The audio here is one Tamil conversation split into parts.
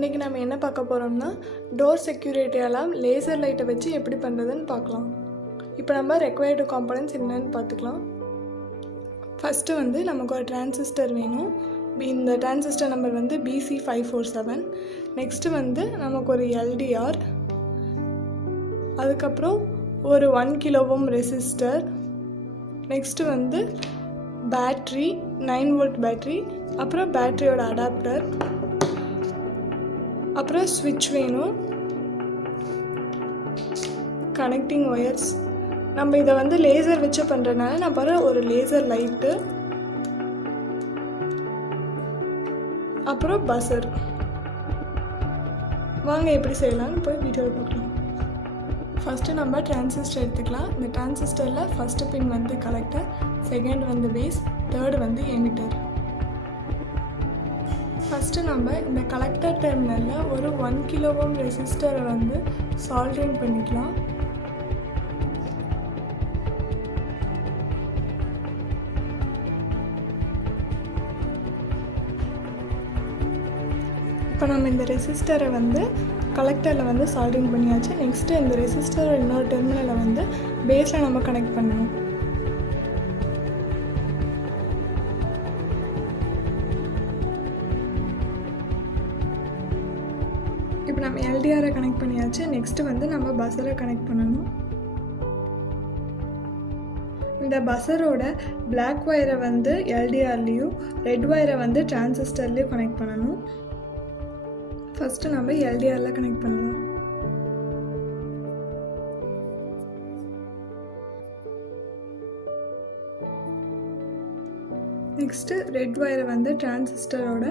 இன்றைக்கி நம்ம என்ன பார்க்க போகிறோம்னா டோர் செக்யூரிட்டி அலாம் லேசர் லைட்டை வச்சு எப்படி பண்ணுறதுன்னு பார்க்கலாம். இப்போ நம்ம ரெக்வயர்டு காம்பனன்ட்ஸ் என்னன்னு பார்த்துக்கலாம். ஃபஸ்ட்டு வந்து நமக்கு ஒரு டிரான்சிஸ்டர் வேணும். இந்த டிரான்சிஸ்டர் நம்பர் வந்து BC547. நெக்ஸ்ட்டு வந்து நமக்கு ஒரு LDR, அதுக்கப்புறம் ஒரு 1 kilo ohm ரெசிஸ்டர், நெக்ஸ்ட்டு வந்து பேட்ரி 9 volt பேட்ரி, அப்புறம் பேட்ரியோட அடாப்டர், அப்புறம் ஸ்விட்ச் வேணும், கனெக்டிங் ஒயர்ஸ். நம்ம இதை வந்து லேசர் வச்சு பண்ணுறதுனால நான் பாரு ஒரு லேசர் லைட்டு, அப்புறம் பஸர். வாங்க எப்படி செய்யலாம்னு போய் வீடியோவில் பார்க்கலாம். ஃபஸ்ட்டு நம்ம டிரான்சிஸ்டர் எடுத்துக்கலாம். இந்த டிரான்சிஸ்டரில் ஃபஸ்ட்டு பின் வந்து கலெக்டர், செகண்ட் வந்து பேஸ், தேர்டு வந்து எமிட்டர். ஃபஸ்ட்டு நம்ம இந்த கலெக்டர் டெர்மினலில் ஒரு 1 kilo ohm ரெசிஸ்டரை வந்து சால்டரிங் பண்ணிக்கலாம். இப்போ நம்ம இந்த ரெசிஸ்டரை வந்து கலெக்டரில் வந்து சால்டரிங் பண்ணியாச்சு. நெக்ஸ்ட்டு இந்த ரெசிஸ்டரோட இன்னொரு டெர்மினலை வந்து பேஸில் நம்ம கனெக்ட் பண்ணணும். இப்போ நம்ம LDRரை கனெக்ட் பண்ணியாச்சு. நெக்ஸ்ட்டு வந்து நம்ம பஸரை கனெக்ட் பண்ணணும். இந்த பஸரோட பிளாக் ஒயரை வந்து LDRலேயும் ரெட் ஒயரை வந்து டிரான்சிஸ்டர்லேயும் கனெக்ட் பண்ணணும். ஃபஸ்ட்டு நம்ம LDRல கனெக்ட் பண்ணலாம். நெக்ஸ்ட்டு ரெட் ஒயரை வந்து டிரான்சிஸ்டரோட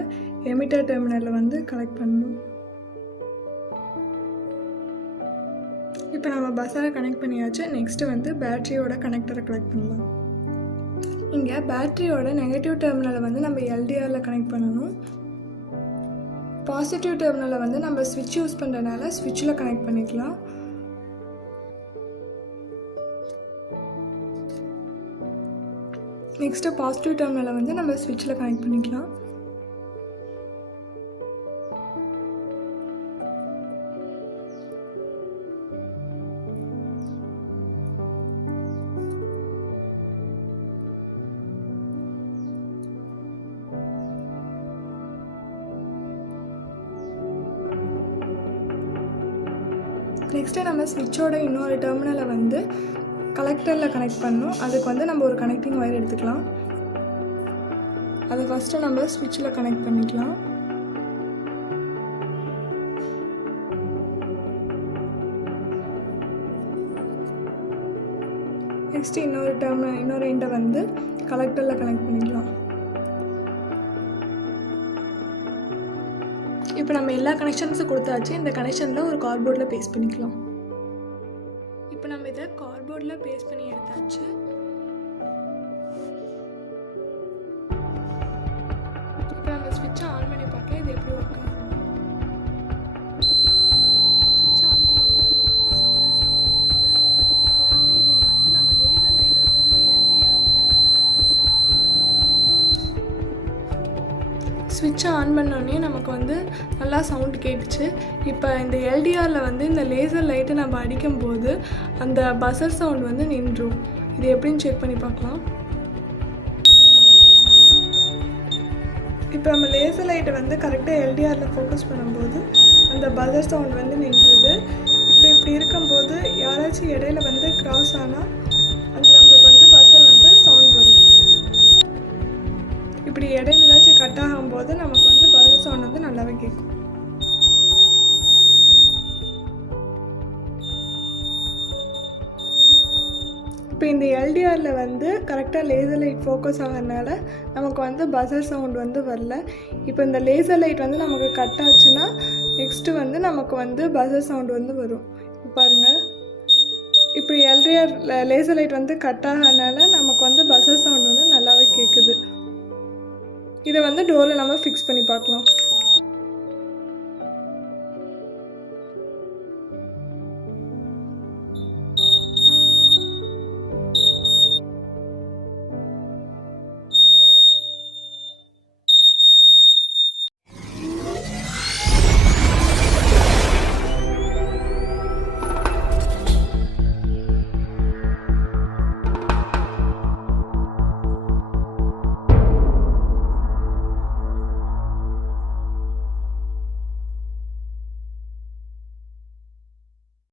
எமிட்டர் டெர்மினலில் வந்து கனெக்ட் பண்ணணும். இப்போ நம்ம பஸரை கனெக்ட் பண்ணியாச்சு. நெக்ஸ்ட்டு வந்து பேட்ரியோட கனெக்டரை கனெக்ட் பண்ணலாம். இங்கே பேட்ரியோட நெகட்டிவ் டெர்மினலை வந்து நம்ம LDRல கனெக்ட் பண்ணணும். பாசிட்டிவ் டெர்மினலை வந்து நம்ம ஸ்விட்ச் யூஸ் பண்ணுறதுனால ஸ்விட்சில் கனெக்ட் பண்ணிக்கலாம். நெக்ஸ்ட்டு பாசிட்டிவ் டெர்மினலை வந்து நம்ம ஸ்விட்சில் கனெக்ட் பண்ணிக்கலாம். நெக்ஸ்ட்டு நம்ம ஸ்விட்சோட இன்னொரு டெர்மினலை வந்து கலெக்டரில் கனெக்ட் பண்ணணும். அதுக்கு வந்து நம்ம ஒரு கனெக்டிங் ஒயர் எடுத்துக்கலாம். அதை ஃபஸ்ட்டு நம்ம ஸ்விட்சில் கனெக்ட் பண்ணிக்கலாம். நெக்ஸ்ட்டு இன்னொரு எண்டை வந்து கலெக்டரில் கனெக்ட் பண்ணிக்கலாம். இப்போ நம்ம எல்லா கனெக்ஷன்ஸும் கொடுத்தாச்சு. இந்த கனெக்ஷனில் ஒரு கார்ட்போர்டில் பேஸ்ட் பண்ணிக்கலாம். இப்போ நம்ம இதை கார்ட்போர்டில் பேஸ்ட் பண்ணி எடுத்தாச்சு. இப்போ நம்ம ஸ்விட்சை ஆன் பண்ணி பார்க்கலாம் இது எப்படி ஒர்க் ஆகும். ஸ்விட்சை ஆன் பண்ணி நமக்கு சவுண்ட் சிக்னல் வந்து இதில் வந்து நம்ம லேசர் லைட் வந்து அந்த ஸ்விட்சை ஆன் பண்ணோடனே நமக்கு வந்து நல்லா சவுண்ட் கேட்டுச்சு. இப்போ இந்த LDRல வந்து இந்த லேசர் லைட்டை நம்ம அடிக்கும்போது அந்த பஸர் சவுண்ட் வந்து நின்றும். இது எப்படின்னு செக் பண்ணி பார்க்கலாம். இப்போ நம்ம லேசர் லைட்டை வந்து கரெக்டாக LDRல ஃபோக்கஸ் பண்ணும்போது அந்த பஸர் சவுண்ட் வந்து நின்றுது. இப்போ இப்படி இருக்கும்போது யாராச்சும் இடையில வந்து கிராஸ் ஆனால் அந்த நம்மளுக்கு வந்து பஸர் வந்து சவுண்ட் வரும். இப்படி இடையில ஏதாச்சும் கட் ஆகும்போது நமக்கு வந்து பஸர் சவுண்ட் வந்து நல்லாவே கேட்கும். இப்போ இந்த LDRல வந்து கரெக்டாக லேசர் லைட் ஃபோக்கஸ் ஆகிறதுனால நமக்கு வந்து பஸர் சவுண்ட் வந்து வரல. இப்போ இந்த லேசர் லைட் வந்து நமக்கு கட் ஆச்சுன்னா நெக்ஸ்ட்டு வந்து நமக்கு வந்து பஸர் சவுண்ட் வந்து வரும். பாருங்கள், இப்படி LDR லேசர் லைட் வந்து கட் ஆகிறதுனால நமக்கு வந்து பஸர் சவுண்ட் வந்து நல்லாவே கேட்குது. இதை வந்து டோரில் நம்ம ஃபிக்ஸ் பண்ணி பார்க்கலாம்.